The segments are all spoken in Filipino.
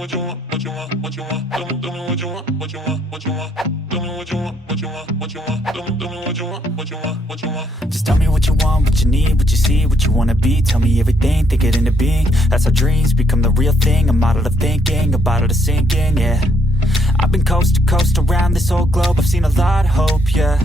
what you want, what you want, what you want. Tell me what you want, what you want, what you want. Tell me what you want, what you want, what you want. Tell me what you want, what you want, what you want. Just tell me what you want, what you need, what you see, what you wanna be. Tell me everything, think it into being. That's how dreams become the real thing. A model of thinking, a bottle to sink in, yeah. I've been coast to coast around this whole globe. I've seen a lot of hope, yeah.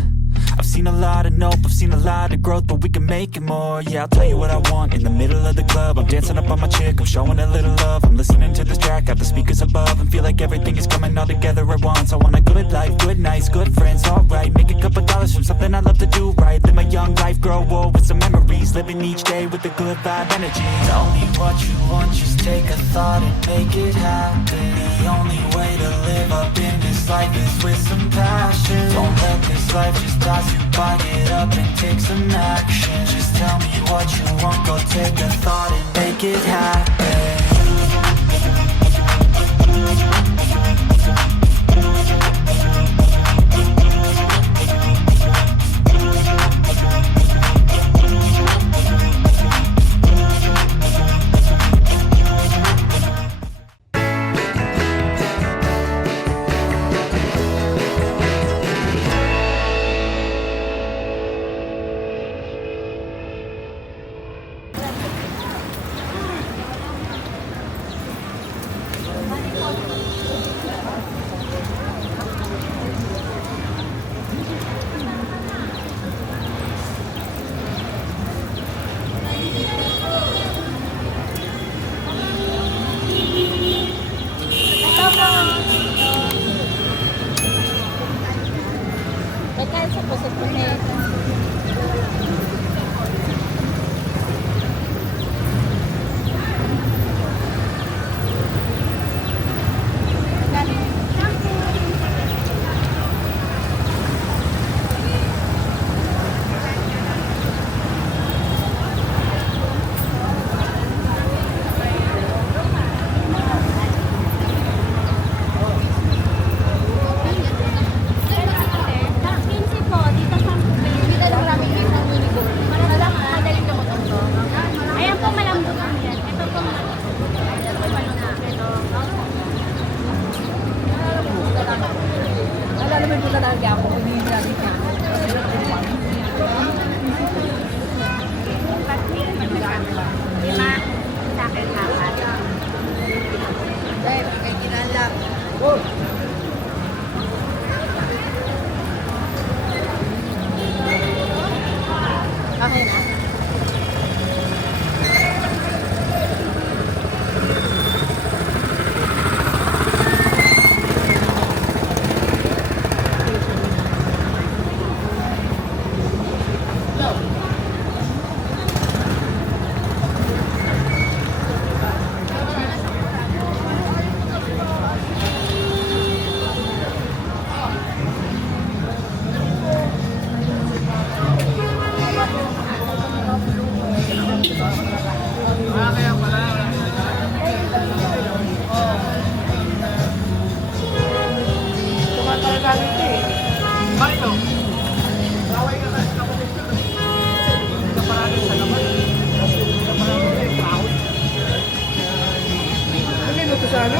I've seen a lot of nope, I've seen a lot of growth, but we can make it more, yeah. I'll tell you what I want in the middle of the club. I'm dancing up on my chick, I'm showing a little love. I'm listening to this track, got the speakers above, and feel like everything is coming all together at once. I want a good life, good nights, good friends, alright. Make a couple dollars from something I love to do right. Live my young life, grow old with some memories. Living each day with a good vibe energy. Tell me what you want, just take a thought and make it happen. The only way to live up in this life is with some passion. Don't let this life just pass you by, get up and take some action. Just tell me what you want, go take a thought and make it happen.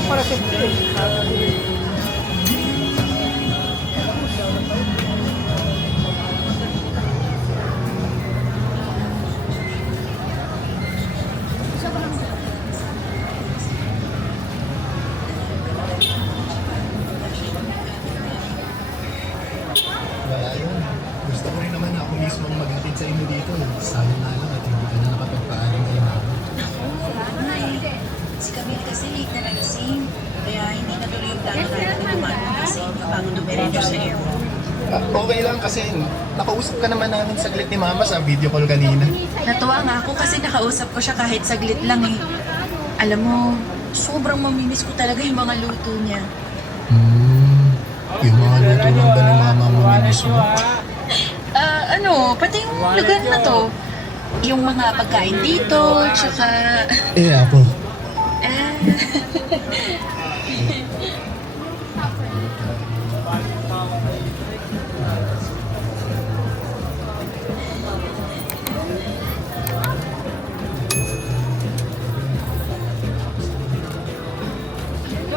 Para sa Gusto ko rin naman na ako mismo ang maghatid sa inyo dito. Sana nga lang at hindi ka na nakapagpaalam kay mama. Si Camille kasi late na nagising. Kaya hindi natuloy yung plano natin na kumain kasi kapag numerendo sa airport. Okay lang kasi nakausap ka naman namin saglit ni mama sa video call kanina. Natuwa nga ako kasi nakausap ko siya kahit saglit lang eh. Alam mo, sobrang mamimiss ko talaga yung mga luto niya. Yung mga luto lang ba ni mama mamimiss mo? Pati yung lugar na to. Yung mga pagkain dito, tsaka... Ako.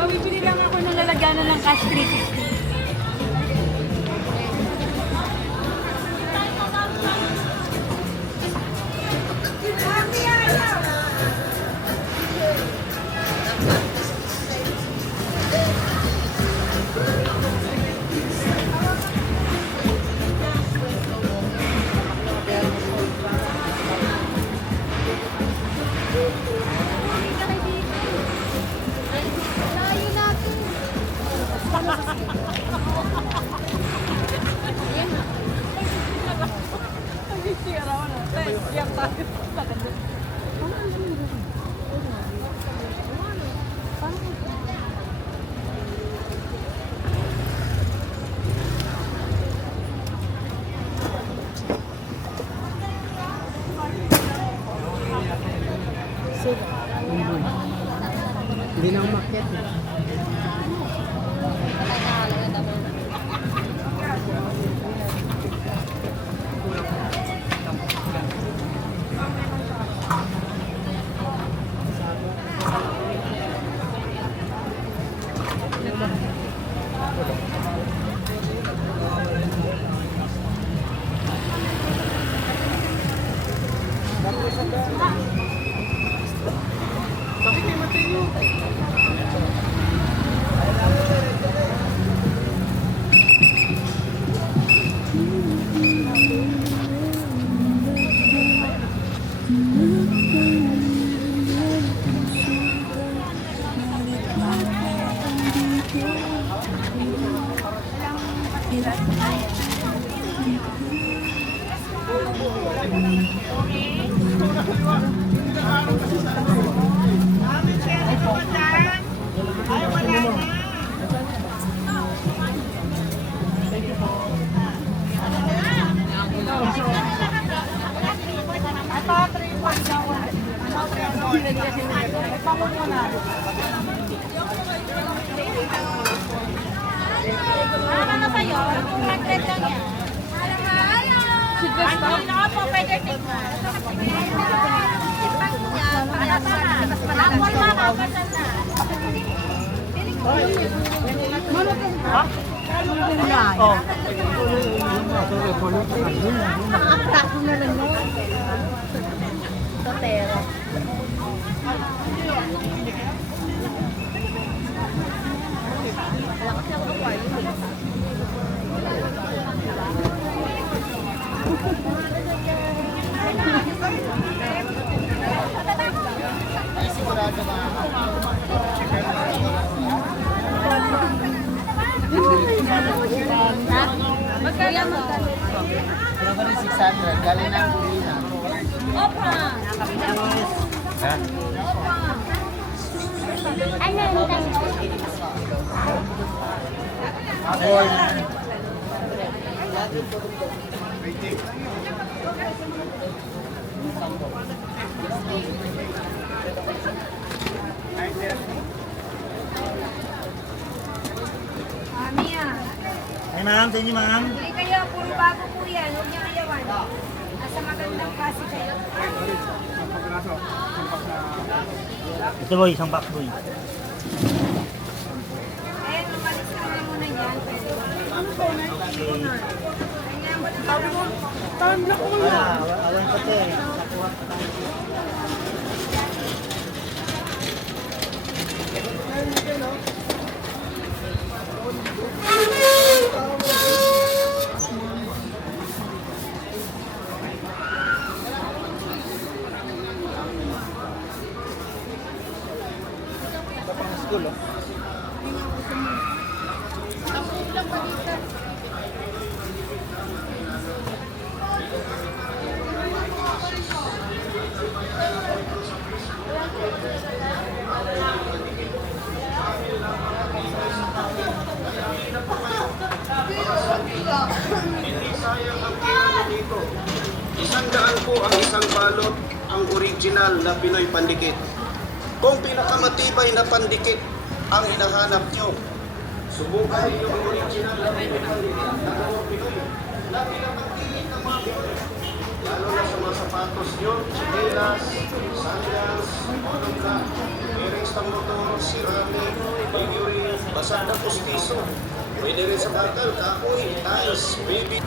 Bibili lang ako ng lalagyanan ng cash 350. Hindi na umakyat. Ano sa'yo? 200 lang yan. Ano po, pwede tingnan. Apple mama, kasal na. Berapa nih 600? Galing ng Purina. Opa! Ano Ay ma'am, sa inyo ma'am. Hindi kayo, puro bago po yan. Huwag niyo ayawan. Nasa magandang klase kayo. Ito boy, isang box boy. Eh, lumalis ka na muna yan. Ano po? Awan ko te. Isang po ang isang balot, ang original na Pinoy pandikit. Kung pinakamatibay na pandikit ang hinahanap nyo, subukan ninyo ang original na Pinoy pandikit na gawang Pinoy na pinapagtilit ng mga Pinoy. Lalo na sa mga sapatos nyo, chinelas, sandals, monoblock, bearings ng motor, ceramic, Asar na pustiso. Pwede rin sa bakal, kahoy, tiles, baby.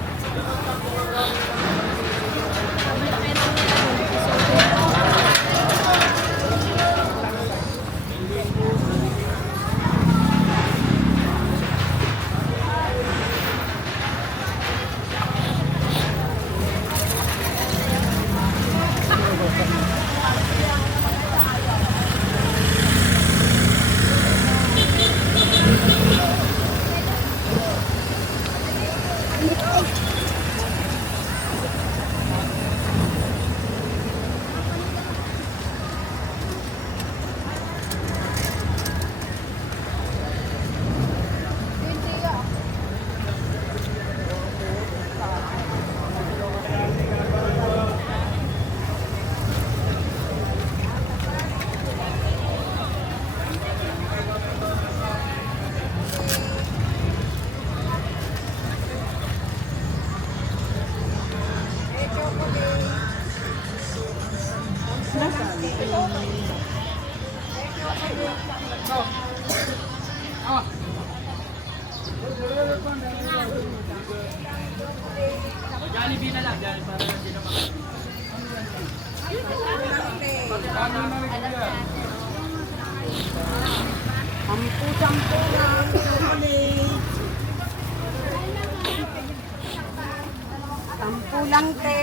Sampu lang, te.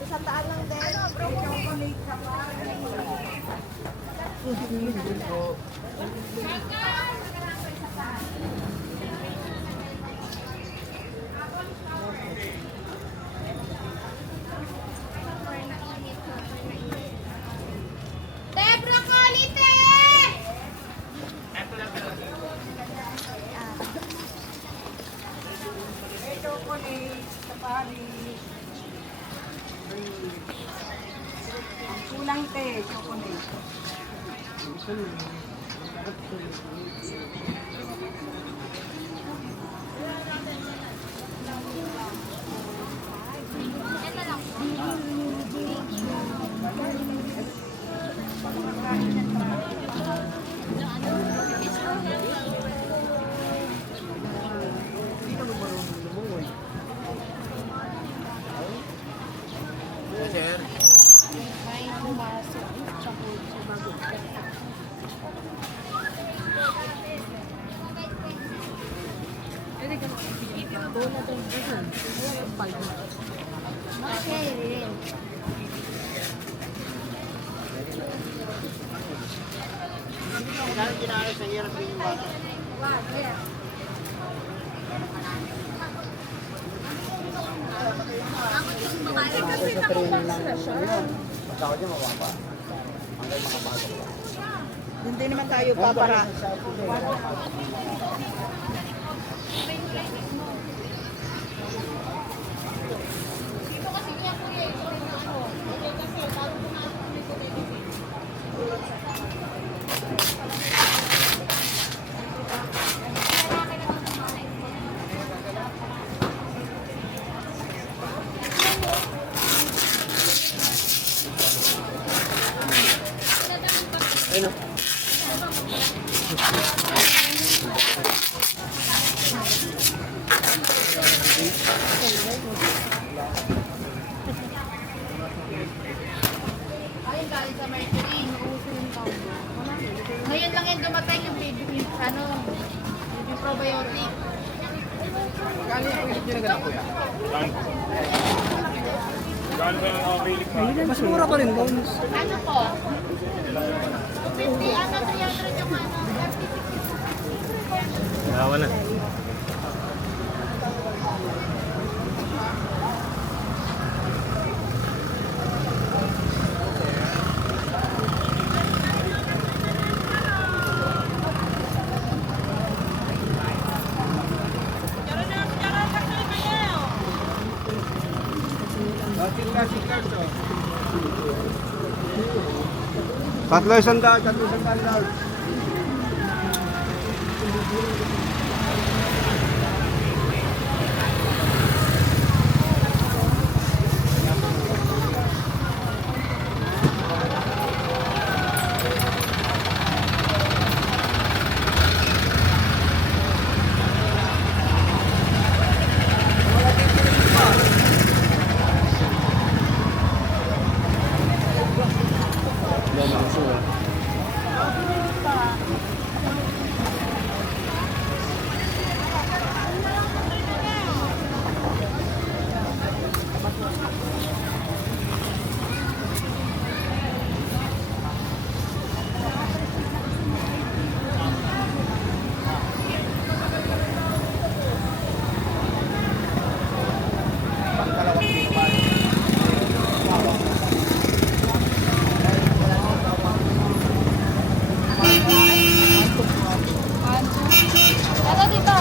Isang daan lang, te. Chocolate sa te, broccoli, te! Chocolate sa Paris. Kulang, te. Chocolate. Hindi naman tayo papara. Ngayon lang yung dumating yung baby, yung probiotic. Mas mura pa rin bonus. Ano po? 250, 300 yung 30. Gawa na. Tatlo isang daan daw. Ano dito?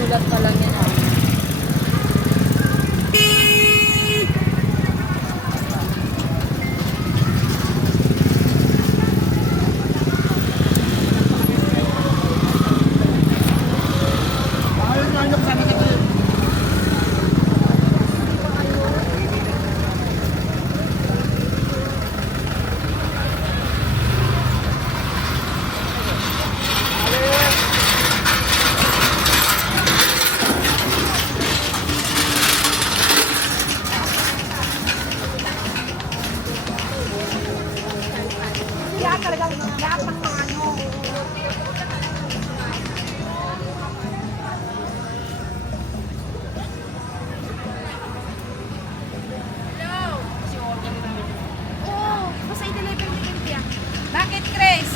Sulat pa lang yan. Kaya talagang lahat ng mga ano. Oo, basta i-deliver ni Cynthia. Bakit, Chris?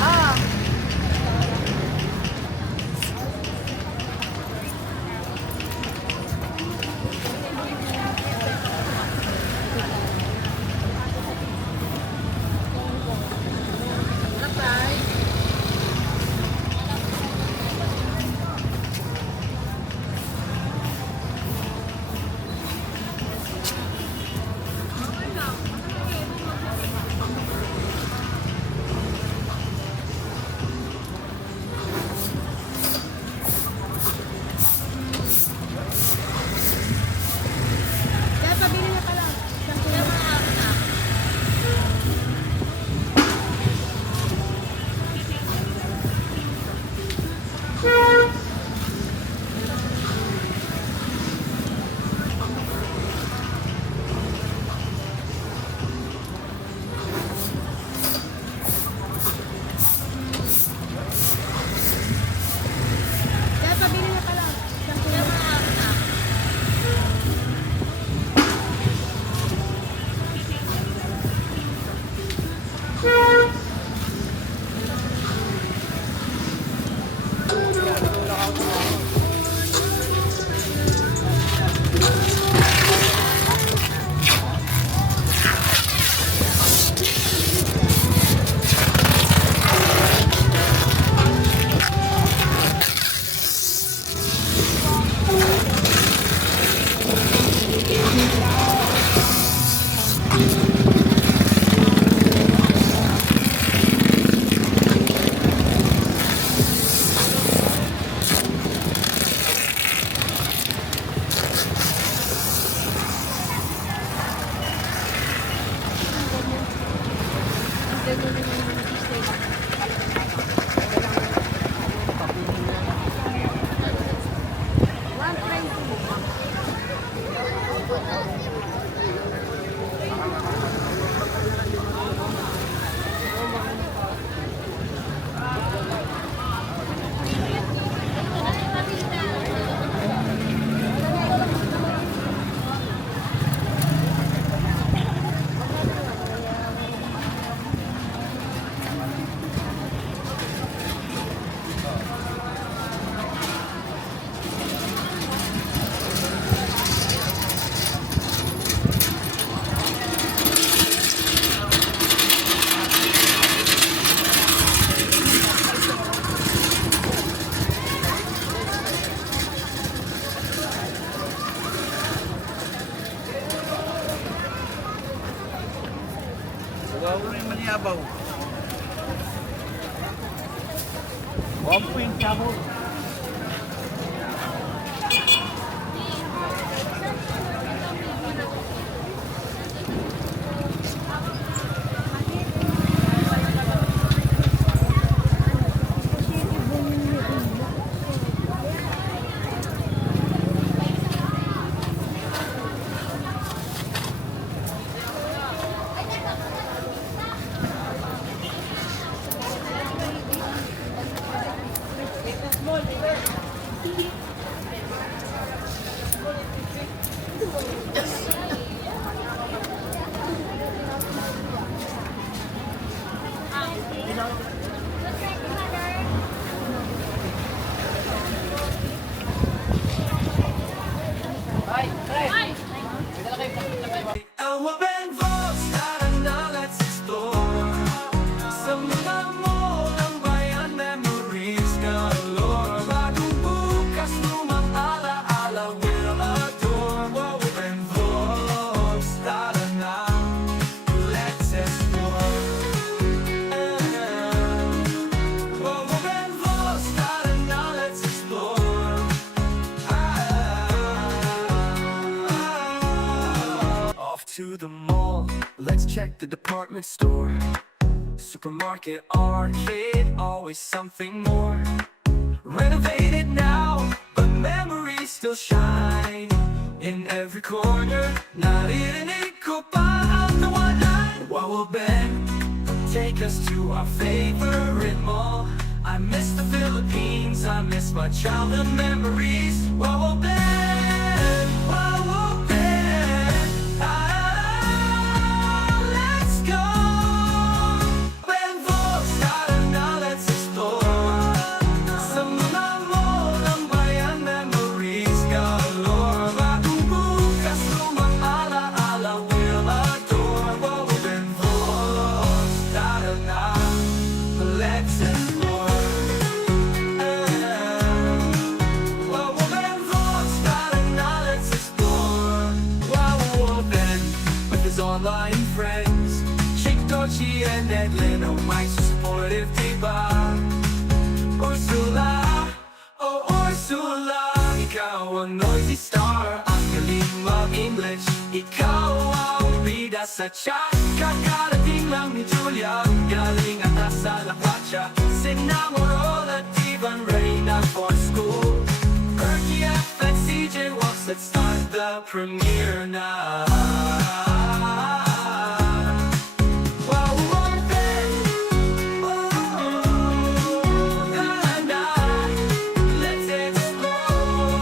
Oo. Kaya pabili na pala. Kaya pabili na pala. Wala yung maniabaw. 1 point sabon. Let's check the department store, supermarket, arcade, always something more. Renovated now, but memories still shine in every corner. Naririnig ko pa ang tawanan. Wawa Ben, take us to our favorite mall. I miss the Philippines, I miss my childhood memories. Wawa Ben, Wawa Ben, let's go. Ben Vos, tara na, let's explore. Sa mga mall ng bayan, memories galore. Bagong bukas, lumang alaala, we'll adore. Wawa Ben Vos, tara na, let's explore. Wawa Ben Vos, tara na, let's explore. Wawa Ben, with his online friends, Chick Dochi and Edlin, oh my, so supportive, diba? Ursula, oh Ursula, ikaw ang noisy star, ang galing mag-English. Ikaw ang bida sa chat, kakarating lang ni Julia, galing atas sa La Pacha. Sinamoro at Ivan Reyna for school. Erky F and CJ Walks, let's start the premiere now. Wawa Ben, let's explore.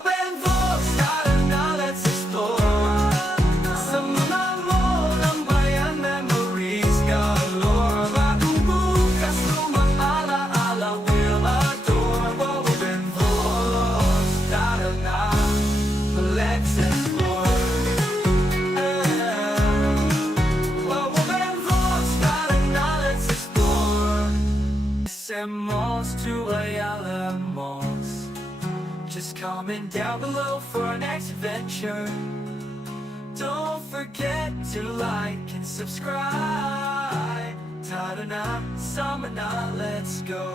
Ben Vos, tara na, let's explore. Sa mga mall ng bayan, memories galore. Bagong bukas, lumang alaala, we'll adore. Wawa Ben Vos, tara na, let's explore. Wawa Ben Vos, tara na, let's explore. SM Malls to Ayala Malls, just comment down below for our next adventure. Don't forget to like and subscribe. Tara na, sama na, let's go.